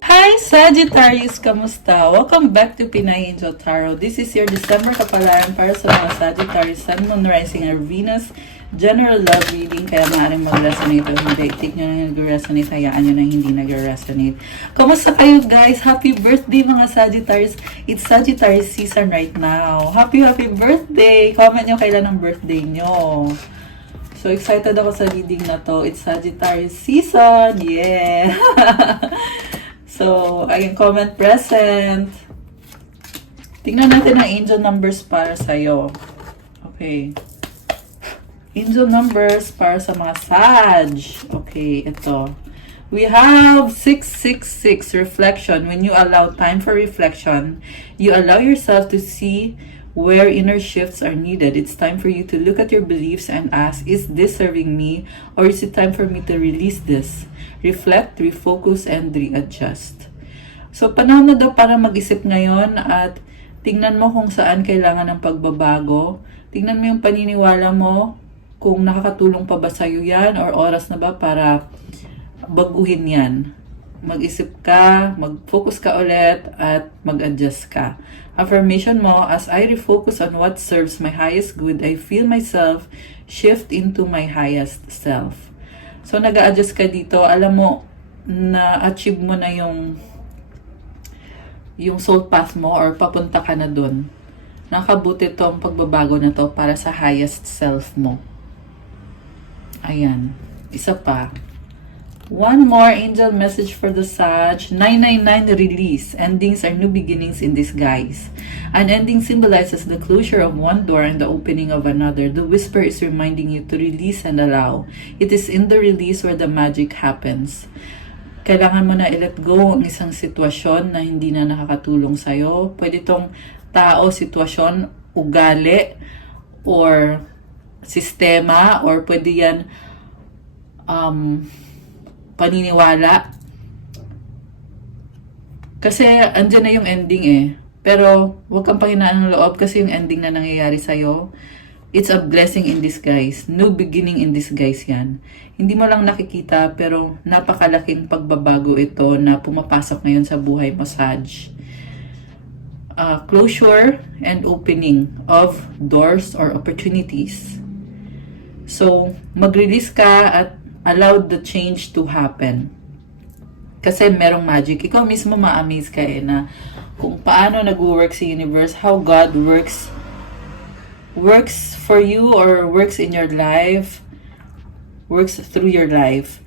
Hi Sagittarius! Kamusta? Welcome back to Pinay Angel Tarot. This is your December kapalaran para sa mga Sagittarius, Sun, Moon, Rising, or Venus. General love reading, kaya maaaring mag-resonate o hindi. Take nyo na nag-resonate, hayaan nyo na hindi nag-resonate. Kamusta kayo guys? Happy birthday mga Sagittarius! It's Sagittarius season right now. Happy birthday! Comment nyo kailan ang birthday nyo. So excited ako sa reading na to. It's Sagittarius season! Yeah! So, ayun, comment present. Tingnan natin ang angel numbers para sa'yo. Okay. Angel numbers para sa mga Sag. Okay, ito. We have 666, reflection. When you allow time for reflection, you allow yourself to see where inner shifts are needed. It's time for you to look at your beliefs and ask, is this serving me? Or is it time for me to release this? Reflect, refocus, and readjust. So, panahon na daw para mag-isip ngayon at tingnan mo kung saan kailangan ng pagbabago. Tingnan mo yung paniniwala mo, kung nakakatulong pa ba sa'yo yan or oras na ba para baguhin yan. Mag-isip ka, mag-focus ka ulit, at mag-adjust ka. Affirmation mo, as I refocus on what serves my highest good, I feel myself shift into my highest self. So, nag-a-adjust ka dito. Alam mo, na-achieve mo na yung soul path mo or papunta ka na dun. Nakabuti tong pagbabago na to para sa highest self mo. Ayan. Isa pa. One more angel message for the Sag. 999 release. Endings are new beginnings in disguise. An ending symbolizes the closure of one door and the opening of another. The whisper is reminding you to release and allow. It is in the release where the magic happens. Kailangan mo na i-let go ang isang sitwasyon na hindi na nakakatulong sa'yo. Pwede itong tao, sitwasyon, ugali, or sistema, or pwede yan paniniwala. Kasi andyan na yung ending eh. Pero huwag kang panghinaan ng loob kasi yung ending na nangyayari sa'yo, it's a blessing in disguise. New beginning in disguise yan. Hindi mo lang nakikita pero napakalaking pagbabago ito na pumapasok ngayon sa buhay mo, Sag. Closure and opening of doors or opportunities. So, mag-release ka at allow the change to happen. Kasi merong magic. Ikaw mismo ma-amaze ka eh na kung paano nag-work sa universe, how God works for you or works in your life, works through your life.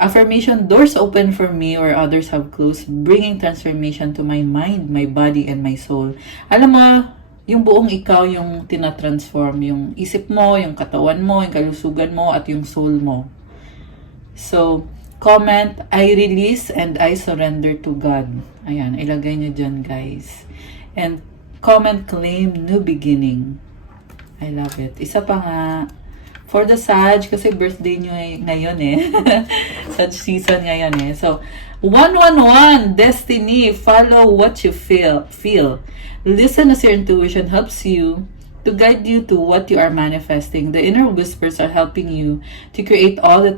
Affirmation, doors open for me where others have closed, bringing transformation to my mind, my body, and my soul. Alam mo, yung buong ikaw yung tinatransform, yung isip mo, yung katawan mo, yung kalusugan mo, at yung soul mo. So, comment, I release and I surrender to God. Ayan, ilagay nyo dyan, guys. And comment, claim, new beginning. I love it. Isa pa nga, for the Sag, kasi birthday nyo ngayon eh. Sag season ngayon eh. So, 111, destiny, follow what you feel. Listen as your intuition helps you to guide you to what you are manifesting. The inner whispers are helping you to create all that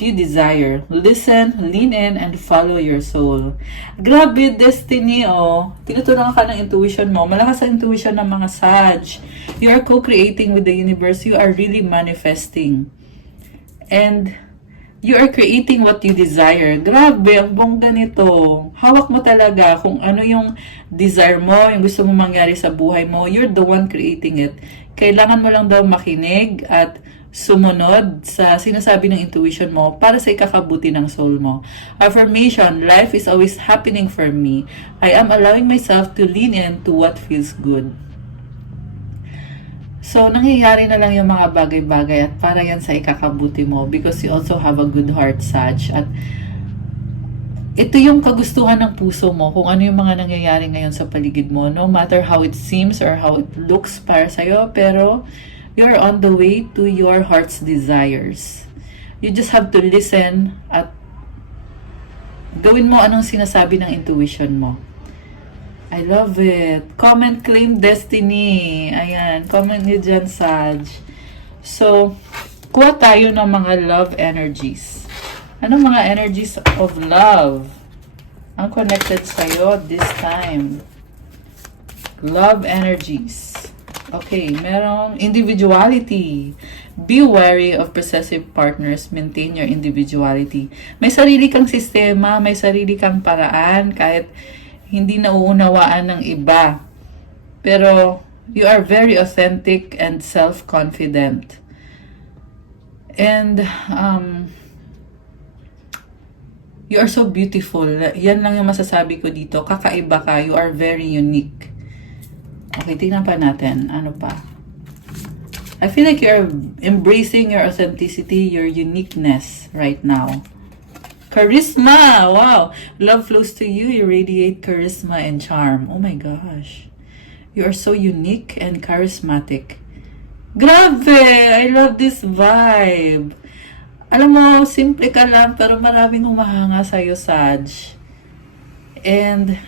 you desire. Listen, lean in, and follow your soul. Grabe, destiny, oh. Tinutunan ka ng intuition mo. Malakas ang intuition ng mga Sag. You are co-creating with the universe. You are really manifesting. And you are creating what you desire. Grabe, ang bongga nito. Hawak mo talaga kung ano yung desire mo, yung gusto mo mangyari sa buhay mo. You're the one creating it. Kailangan mo lang daw makinig at sumunod sa sinasabi ng intuition mo para sa ikakabuti ng soul mo. Affirmation, life is always happening for me. I am allowing myself to lean in to what feels good. So, nangyayari na lang yung mga bagay-bagay at para yan sa ikakabuti mo because you also have a good heart, Sag. At ito yung kagustuhan ng puso mo kung ano yung mga nangyayari ngayon sa paligid mo. No matter how it seems or how it looks para sa'yo, pero you're on the way to your heart's desires. You just have to listen at gawin mo anong sinasabi ng intuition mo. I love it. Comment, claim destiny. Ayan, comment nyo dyan, Sag. So, kuha tayo ng mga love energies. Anong mga energies of love? ang connected sa'yo this time. Love energies. Okay, merong individuality. Be wary of possessive partners. Maintain your individuality. May sarili kang sistema, may sarili kang paraan, kahit hindi nauunawaan ng iba. Pero, you are very authentic and self-confident. And, you are so beautiful. Yan lang yung masasabi ko dito. Kakaiba ka. You are very unique. Okay, tingnan pa natin. Ano pa? I feel like you're embracing your authenticity, your uniqueness right now. Charisma! Wow! Love flows to you. You radiate charisma and charm. Oh my gosh. You are so unique and charismatic. Grabe! I love this vibe. Alam mo, simple ka lang, pero maraming humahanga sa'yo, Saj. And,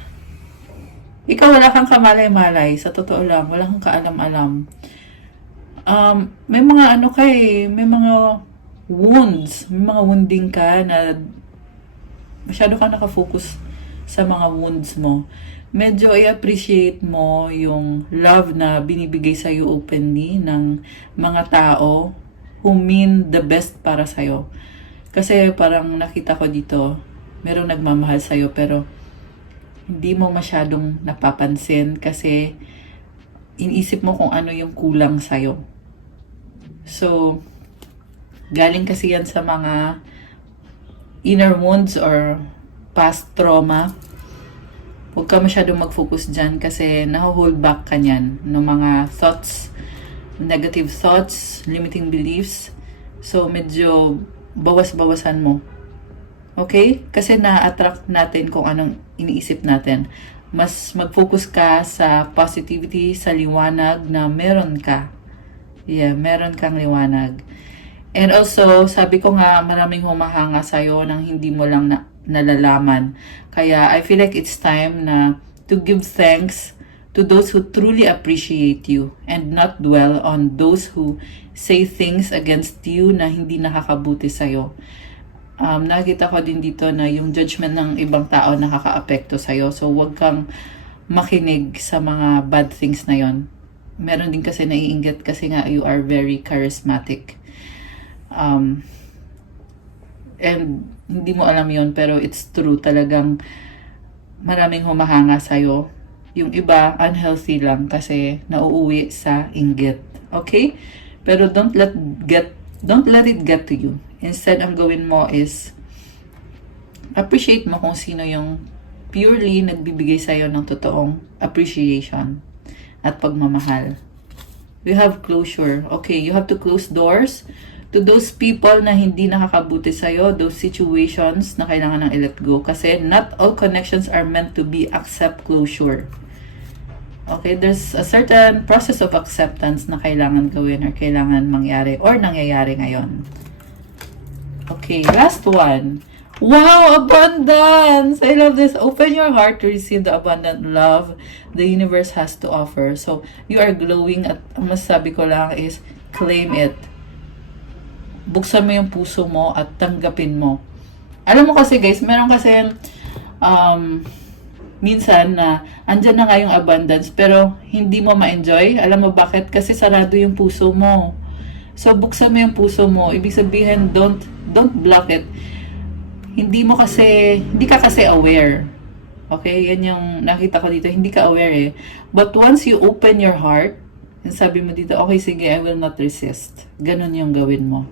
ikaw wala kang kamalay-malay. Sa totoo lang, wala kang kaalam-alam. May mga ano may mga wounds. May mga wounding ka na masyado ka nakafocus sa mga wounds mo. Medyo i-appreciate mo yung love na binibigay sa'yo openly ng mga tao who mean the best para sa'yo. Kasi parang nakita ko dito, merong nagmamahal sa'yo pero hindi mo masyadong napapansin kasi iniisip mo kung ano yung kulang sa'yo. So, galing kasi yan sa mga inner wounds or past trauma. Huwag ka masyadong mag-focus dyan kasi naho-hold back ka nyan ng mga thoughts, negative thoughts, limiting beliefs. So, medyo bawas-bawasan mo. Okay? Kasi na-attract natin kung anong iniisip natin. Mas mag-focus ka sa positivity, sa liwanag na meron ka. Yeah, meron kang liwanag. And also, sabi ko nga, maraming humahanga sa'yo nang hindi mo lang nalalaman. Kaya, I feel like it's time na to give thanks to those who truly appreciate you and not dwell on those who say things against you na hindi nakakabuti sa'yo. Nakita ko din dito na yung judgment ng ibang tao nakaka-apekto sa'yo. So, huwag kang makinig sa mga bad things na yon. Meron din kasi naiinggit kasi nga you are very charismatic. And hindi mo alam yon pero it's true. Talagang maraming humahanga sa'yo. Yung iba, unhealthy lang kasi nauuwi sa inggit. Okay? Pero don't let it get to you. Instead, ang gawin mo is appreciate mo kung sino yung purely nagbibigay sa'yo ng totoong appreciation at pagmamahal. You have closure. Okay, you have to close doors to those people na hindi nakakabuti sa'yo, those situations na kailangan ng i-let go. Kasi not all connections are meant to be accept closure. Okay, there's a certain process of acceptance na kailangan gawin or kailangan mangyari or nangyayari ngayon. Okay, last one. Wow, abundance! I love this. Open your heart to receive the abundant love the universe has to offer. So, you are glowing at ang masasabi ko lang is claim it. Buksan mo yung puso mo at tanggapin mo. Alam mo kasi guys, meron kasi minsan na andyan na nga yung abundance pero hindi mo ma-enjoy. Alam mo bakit? Kasi sarado yung puso mo. So, buksan mo yung puso mo. Ibig sabihin, don't block it. Hindi ka kasi aware. Okay? Yan yung nakita ko dito. Hindi ka aware eh. But once you open your heart, and sabi mo dito, okay, sige, I will not resist. Ganun yung gawin mo.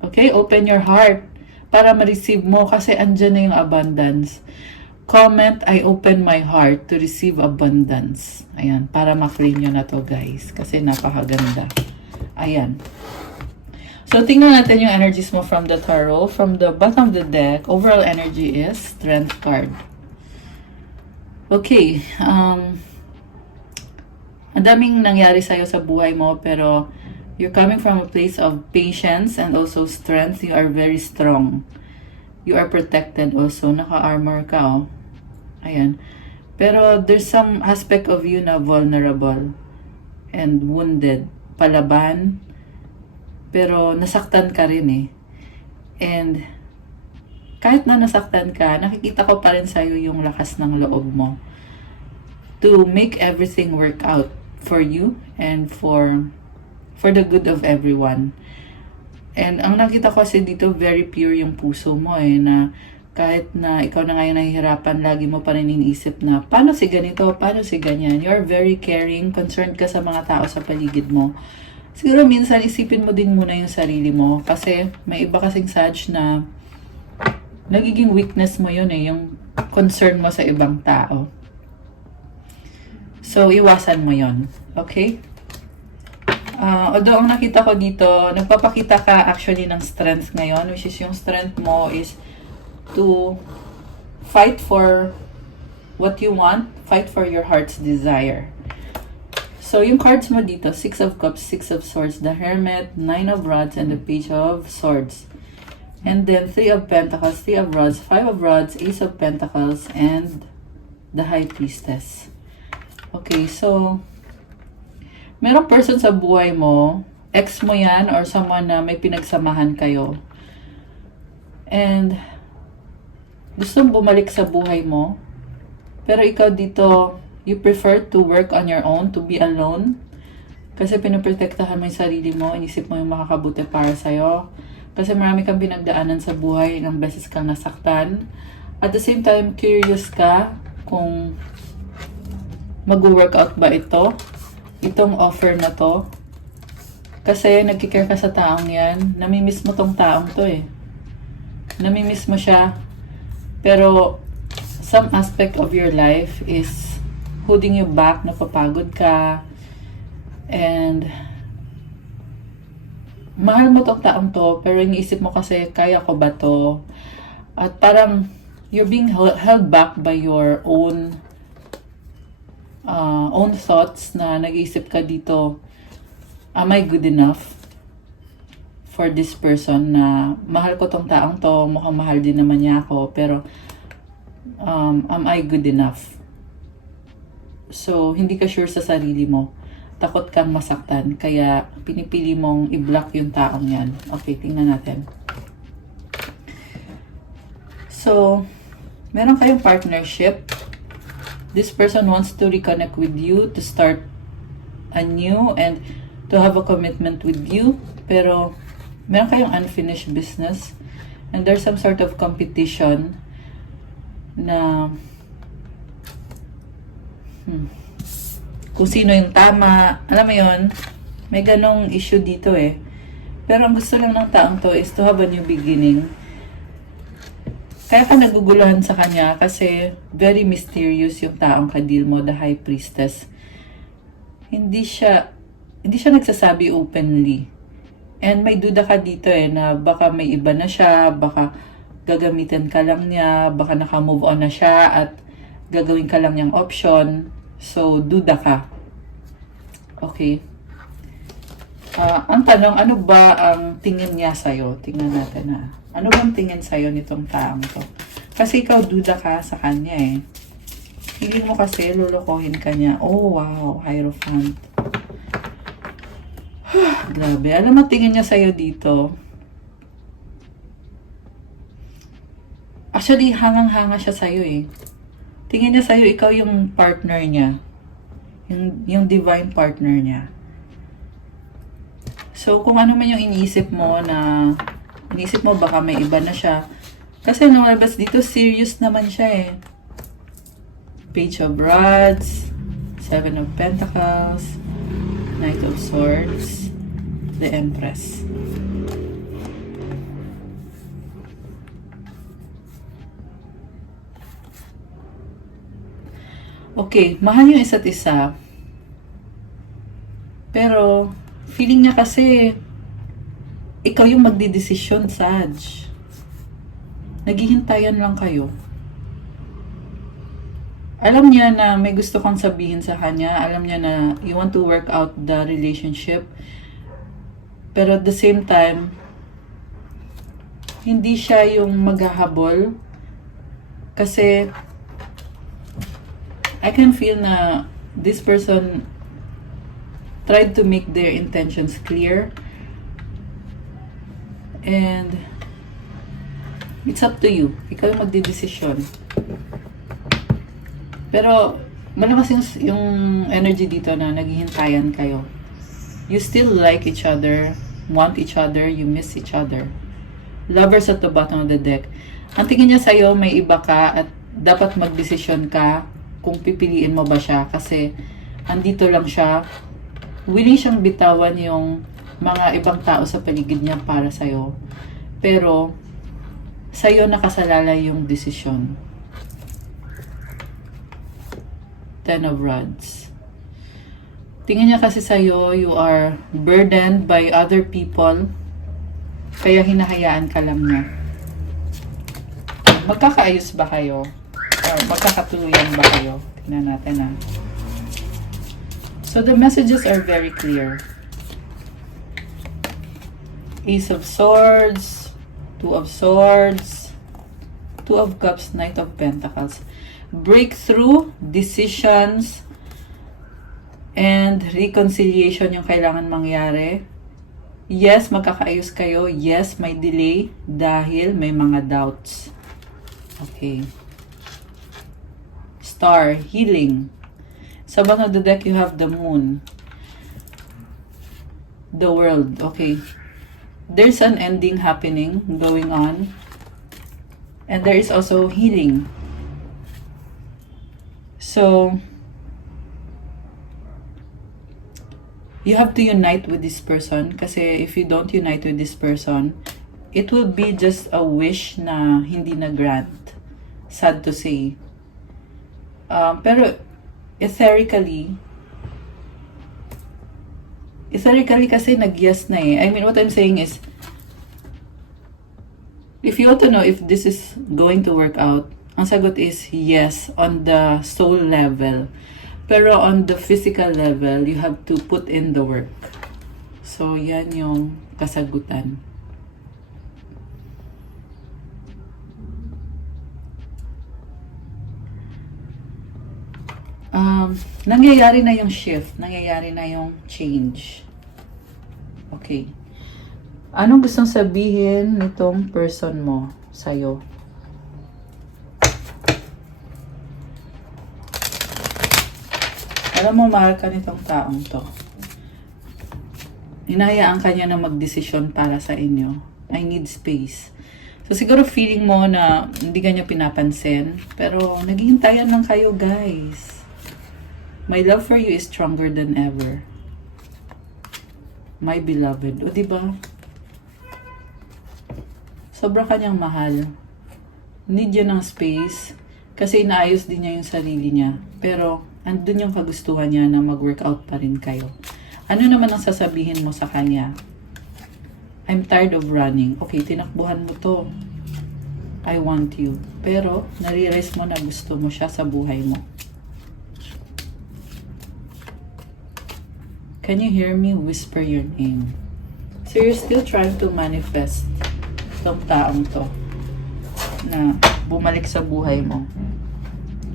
Okay? Open your heart para ma-receive mo kasi andyan na yung abundance. Comment, I open my heart to receive abundance. Ayan, para ma-claim nyo na to guys. Kasi napakaganda. Ayan. So, tingnan natin yung energies mo from the tarot. From the bottom of the deck, overall energy is Strength card. Okay. Ang daming nangyari sa'yo sa buhay mo, pero you're coming from a place of patience and also strength. You are very strong. You are protected also. Naka-armor ka, oh. Ayan. Pero there's some aspect of you na vulnerable and wounded. Palaban. Pero nasaktan ka rin eh. And kahit na nasaktan ka, nakikita ko pa rin sa'yo yung lakas ng loob mo to make everything work out for you and for the good of everyone. And ang nakita ko kasi dito, very pure yung puso mo na kahit na ikaw na ngayon nahihirapan, lagi mo pa rin iniisip na paano si ganito, paano si ganyan. You're very caring, concerned ka sa mga tao sa paligid mo. Siguro minsan isipin mo din muna yung sarili mo kasi may iba kasing Sag na nagiging weakness mo yun yung concern mo sa ibang tao. So, iwasan mo yun. Okay? Although ang nakita ko dito, nagpapakita ka actually ng strength ngayon, which is yung strength mo is to fight for what you want, fight for your heart's desire. So, yung cards mo dito, 6 of Cups, 6 of Swords, the Hermit, 9 of Rods, and the Page of Swords. And then 3 of Pentacles, 3 of Rods, 5 of Rods, Ace of Pentacles, and the High Priestess. Okay, so merong person sa buhay mo, ex mo yan or someone na may pinagsamahan kayo. And gustong bumalik sa buhay mo. Pero ikaw dito, you prefer to work on your own, to be alone. Kasi pinoprotektahan mo yung sarili mo, inisip mo yung makakabuti para sa'yo. Kasi marami kang pinagdaanan sa buhay, ilang beses kang nasaktan. At the same time, curious ka kung mag-workout ba itong offer na to. Kasi nagkikare ka sa taong yan, namimiss mo tong taong to namimiss mo siya. Pero some aspect of your life is holding you back, napapagod ka, and mahal mo tong taong to, pero iniisip mo kasi, kaya ko ba to? At parang, you're being held back by your own thoughts na nag-iisip ka dito, am I good enough for this person na mahal ko tong taong to, mukhang mahal din naman niya ako, pero am I good enough? So, hindi ka sure sa sarili mo. Takot kang masaktan, kaya pinipili mong i-block yung taong yan. Okay, tingnan natin. So, meron kayong partnership. This person wants to reconnect with you, to start anew, and to have a commitment with you. Pero, meron kayong unfinished business. And there's some sort of competition na kung sino yung tama. Alam mo yon, may ganong issue dito Pero ang gusto lang ng taong to is to have a new beginning. Kaya ka naguguluhan sa kanya kasi very mysterious yung taong kadil mo, the High Priestess. Hindi siya nagsasabi openly. And may duda ka dito na baka may iba na siya, baka gagamitin ka lang niya, baka naka-move on na siya at gagawin ka lang niyang option. So, duda ka. Okay. Ang tanong, ano ba ang tingin niya sa'yo? Tingnan natin Ano bang tingin sa'yo nitong taong to? Kasi ikaw duda ka sa kanya Feeling mo kasi lulukohin ka niya. Oh, wow. Hierophant. Grabe. Ano mo tingin niya sa'yo dito? Actually, hangang-hanga siya sa'yo Tingin niya sa'yo, ikaw yung partner niya. Yung divine partner niya. So, kung ano man yung iniisip mo baka may iba na siya. Kasi nung labas dito, serious naman siya Page of Rods, 7 of Pentacles, Knight of Swords, the Empress. Okay, mahal yung isa't isa. Pero, feeling niya kasi, ikaw yung magdidesisyon, Sag. Naghihintayan lang kayo. Alam niya na may gusto kang sabihin sa kanya. Alam niya na you want to work out the relationship. Pero at the same time, hindi siya yung maghahabol. Kasi, I can feel na this person tried to make their intentions clear. And It's up to you. Ikaw yung magdidesisyon. Pero, malakas yung energy dito na naghihintayan kayo. You still like each other, want each other, you miss each other. Lovers at the bottom of the deck. Ang tingin niya sa'yo, may iba ka at dapat magdesisyon ka kung pipiliin mo ba siya kasi andito lang siya. Willing siyang bitawan yung mga ibang tao sa paligid niya para sa'yo. Pero, sa'yo nakasalalay yung desisyon. Ten of Rods. Tingin niya kasi sa'yo, you are burdened by other people, kaya hinahayaan ka lang niya. Magkakaayos ba kayo? Or magkakatuluyan ba kayo? Tingnan natin ha. So the messages are very clear. Ace of Swords, Two of Swords, Two of Cups, Knight of Pentacles. Breakthrough, decisions, and reconciliation yung kailangan mangyari. Yes, magkakaayos kayo. Yes, may delay dahil may mga doubts. Okay. Star, healing. Sa bottom of the deck, you have the Moon. The World. Okay. There's an ending happening, going on. And there is also healing. So, you have to unite with this person kasi if you don't unite with this person, it will be just a wish na hindi na-grant. Sad to say. Pero etherically kasi nag-yes na eh. I mean, what I'm saying is, if you want to know if this is going to work out, ang sagot is yes on the soul level. Pero on the physical level, you have to put in the work. So, yan yung kasagutan. Nangyayari na yung shift. Nangyayari na yung change. Okay. Anong gustong sabihin nitong person mo sa'yo? Alam mo, mahal ka nitong taong to. Hinahayaan ka niya na magdesisyon para sa inyo. I need space. So, siguro feeling mo na hindi ka niya pinapansin. Pero, naghihintayan lang kayo, guys. My love for you is stronger than ever. My beloved. O, diba? Sobra kanyang mahal. Need yun ng space. Kasi inaayos din niya yung sarili niya. Pero, andun yung kagustuhan niya na mag-workout pa rin kayo. Ano naman ang sasabihin mo sa kanya? I'm tired of running. Okay, tinakbuhan mo to. I want you. Pero, nare-realize mo na gusto mo siya sa buhay mo. Can you hear me whisper your name? So, you're still trying to manifest itong taong to na bumalik sa buhay mo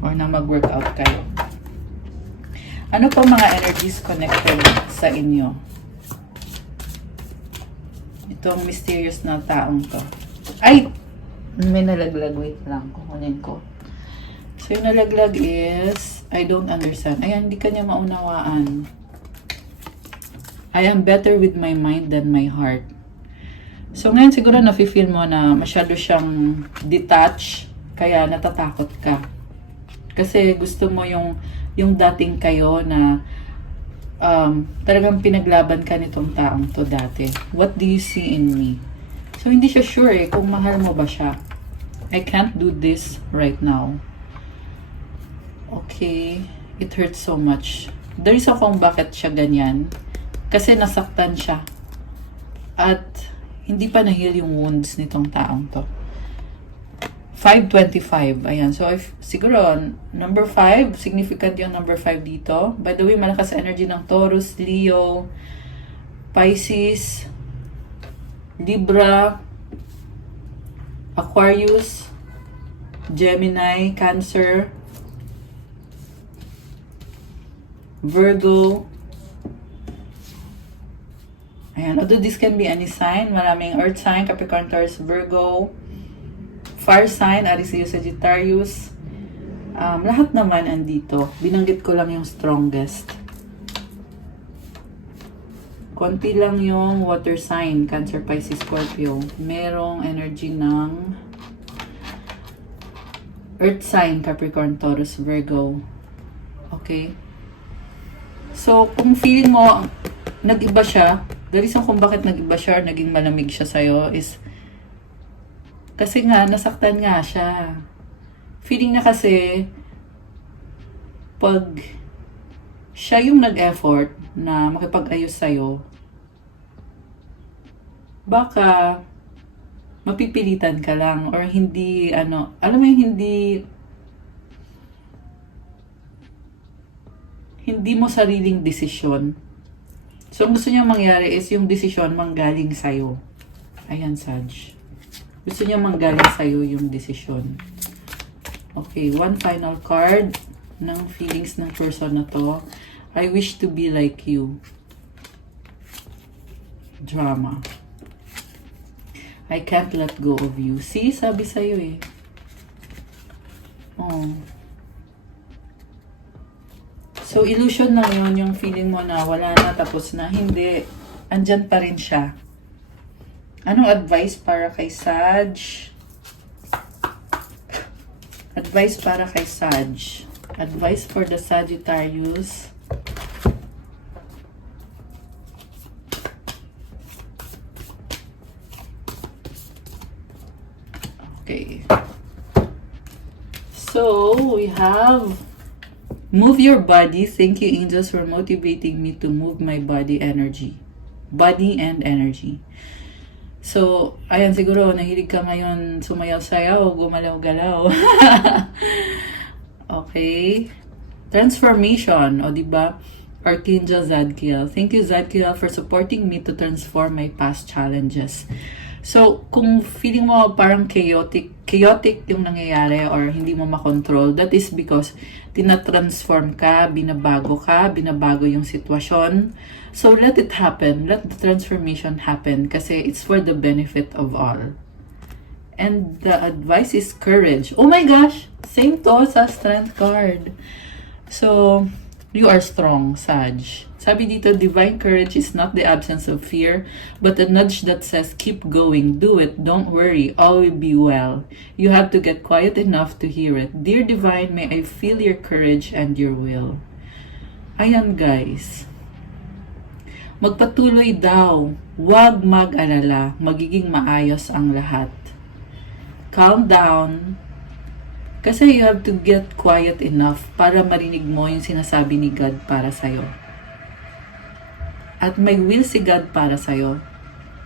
or na mag-workout kayo. Ano po mga energies connected sa inyo? Itong mysterious na taong to. Ay! May nalaglag. Wait lang. Kukunin ko. So, yung nalaglag is, I don't understand. Ayan, hindi ka niya maunawaan. I am better with my mind than my heart. So, ngayon siguro nafe-feel mo na masyado siyang detached, kaya natatakot ka. Kasi gusto mo yung dating kayo na talagang pinaglaban ka nitong taong to dati. What do you see in me? So, hindi siya sure eh kung mahal mo ba siya. I can't do this right now. Okay. It hurts so much. The reason kung bakit siya ganyan, kasi nasaktan siya. At hindi pa na-heal yung wounds nitong taong to. 525. Ayan. So, siguro, number 5, significant yung number 5 dito. By the way, malakas energy ng Taurus, Leo, Pisces, Libra, Aquarius, Gemini, Cancer, Virgo. Ayan. Although this can be any sign, maraming Earth sign, Capricorn, Taurus, Virgo, fire sign, ari sa'yo Sagittarius. Lahat naman andito. Binanggit ko lang yung strongest. Konti lang yung water sign, Cancer, Pisces, Scorpio. Merong energy ng earth sign, Capricorn, Taurus, Virgo. Okay? So, kung feeling mo nag-iba siya, the reason kung bakit nag-iba siya or naging malamig siya sa'yo is kasi nga, nasaktan nga siya. Feeling na kasi pag siya yung nag-effort na makipag-ayos sa'yo, baka mapipilitan ka lang or hindi, alam mo yung hindi mo sariling desisyon. So, ang gusto niya mangyari is yung desisyon manggaling sa'yo. Ayan, Sag. Gusto niya manggaling sa'yo yung desisyon. Okay, one final card ng feelings ng person na to. I wish to be like you. Drama. I can't let go of you. See, sabi sa'yo eh. Oh. So, illusion lang yun, yung feeling mo na wala na, tapos na. Hindi. Andyan pa rin siya. Anong advice para kay Sag? Advice para kay Sag. Advice for the Sagittarius. Okay. So, we have move your body. Thank you, angels, for motivating me to move my body energy. Body and energy. So, ayan, siguro, nahilig ka ngayon sumayaw-sayaw, gumalaw-galaw. Okay. Transformation, o diba? Archangel Zadkiel. Thank you, Zadkiel, for supporting me to transform my past challenges. So, kung feeling mo parang chaotic yung nangyayari or hindi mo makontrol, that is because tinatransform ka, binabago yung sitwasyon. So, let it happen. Let the transformation happen kasi it's for the benefit of all. And the advice is courage. Oh my gosh! Same to sa Strength card. So, you are strong, Sag. Sabi dito, divine courage is not the absence of fear, but a nudge that says, keep going, do it, don't worry, all will be well. You have to get quiet enough to hear it. Dear Divine, may I feel your courage and your will. Ayan guys. Magpatuloy daw. Huwag mag-alala. Magiging maayos ang lahat. Calm down. Kasi you have to get quiet enough para marinig mo yung sinasabi ni God para sa'yo. At may will si God para sa'yo.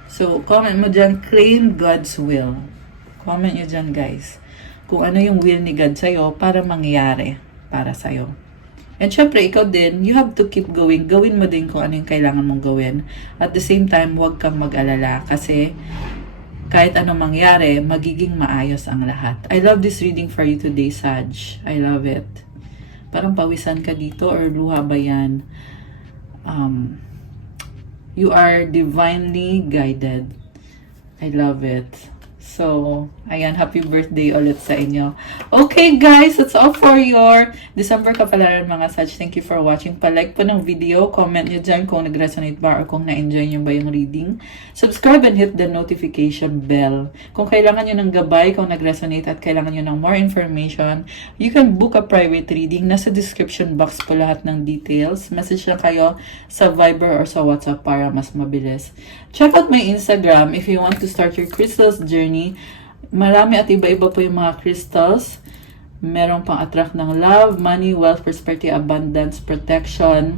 So, comment mo dyan, claim God's will. Comment nyo dyan, guys. Kung ano yung will ni God sa'yo para mangyari para sa'yo. And syempre, ikaw din, you have to keep going. Gawin mo din kung ano yung kailangan mong gawin. At the same time, huwag kang mag-alala kasi kahit anong mangyari, magiging maayos ang lahat. I love this reading for you today, Sag. I love it. Parang pawisan ka dito or luha ba yan? You are divinely guided. I love it. So, ayan, happy birthday ulit sa inyo. Okay guys, that's all for your December kapalaran mga Sag. Thank you for watching. Pa-like po ng video, comment nyo dyan kung nag-resonate ba or kung na-enjoy nyo ba yung reading. Subscribe and hit the notification bell. Kung kailangan nyo ng gabay, kung nag-resonate at kailangan nyo ng more information, you can book a private reading. Nasa description box po lahat ng details. Message lang kayo sa Viber or sa WhatsApp para mas mabilis. Check out my Instagram if you want to start your crystals journey. Marami at iba-iba po yung mga crystals. Merong pang attract ng love, money, wealth, prosperity, abundance, protection,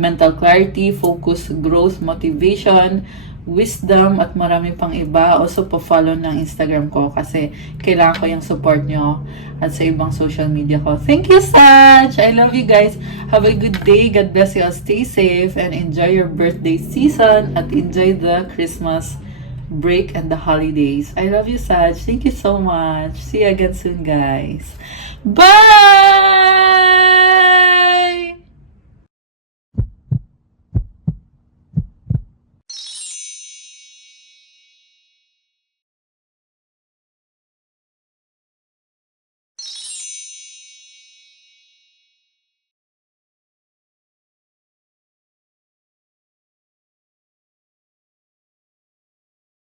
mental clarity, focus, growth, motivation, wisdom, at marami pang iba. Also po-follow ng Instagram ko kasi kailangan ko yung support nyo at sa ibang social media ko. Thank you, Sag! I love you guys. Have a good day. God bless you all. Stay safe and enjoy your birthday season at enjoy the Christmas break and the holidays. I love you, Sag. Thank you so much. See you again soon, guys. Bye!